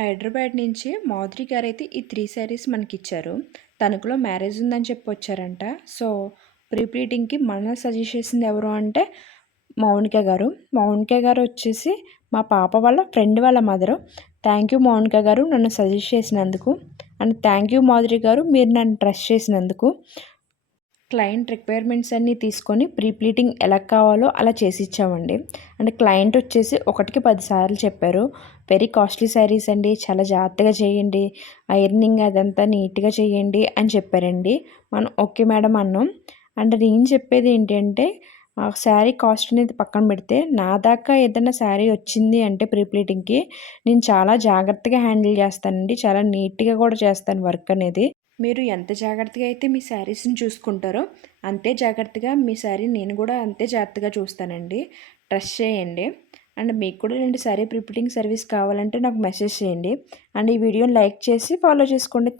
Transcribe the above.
హైదరాబాద్ నుంచి మాధురి గారైతే ఈ 3 శారీస్ మనకిచ్చారు. తణుకులో మ్యారేజ్ ఉందని చెప్పి వచ్చారంట. సో, ప్రీ ప్లీటింగ్‌కి మన సజెస్ట్ చేసింది ఎవరు అంటే మౌనిక గారు. మౌనిక గారు వచ్చేసి మా పాప వాళ్ళ ఫ్రెండ్ వాళ్ళ మదరు. థ్యాంక్ యూ మౌనిక గారు నన్ను సజెస్ట్ చేసినందుకు. అండ్ థ్యాంక్ యూ మాధురి గారు మీరు నన్ను ట్రస్ట్ చేసినందుకు. క్లయింట్ రిక్వైర్మెంట్స్ అన్నీ తీసుకొని ప్రీ ప్లీటింగ్ ఎలా కావాలో అలా చేసి ఇచ్చామండి. అంటే క్లయింట్ వచ్చేసి ఒకటికి 10 సార్లు చెప్పారు. వెరీ కాస్ట్లీ శారీస్ అండి, చాలా జాగ్రత్తగా చేయండి, ఐరనింగ్ అదంతా నీట్గా చేయండి అని చెప్పారండి. మనం ఓకే మేడం అన్నాం. అండ్ నేను చెప్పేది ఏంటి అంటే శారీ కాస్ట్ అనేది పక్కన పెడితే నా దాకా ఏదైనా శారీ వచ్చింది అంటే ప్రీ ప్లీటింగ్కి నేను చాలా జాగ్రత్తగా హ్యాండిల్ చేస్తానండి. చాలా నీట్గా కూడా చేస్తాను వర్క్ అనేది. మీరు ఎంత జాగ్రత్తగా అయితే మీ శారీస్ని చూసుకుంటారో అంతే జాగ్రత్తగా మీ శారీ నేను కూడా అంతే జాగ్రత్తగా చూస్తానండి. ట్రస్ట్ చేయండి. అండ్ మీకు కూడా ఇలాంటి శారీ ప్రిపేరింగ్ సర్వీస్ కావాలంటే నాకు మెసేజ్ చేయండి. అండ్ ఈ వీడియోని లైక్ చేసి ఫాలో చేసుకోండి.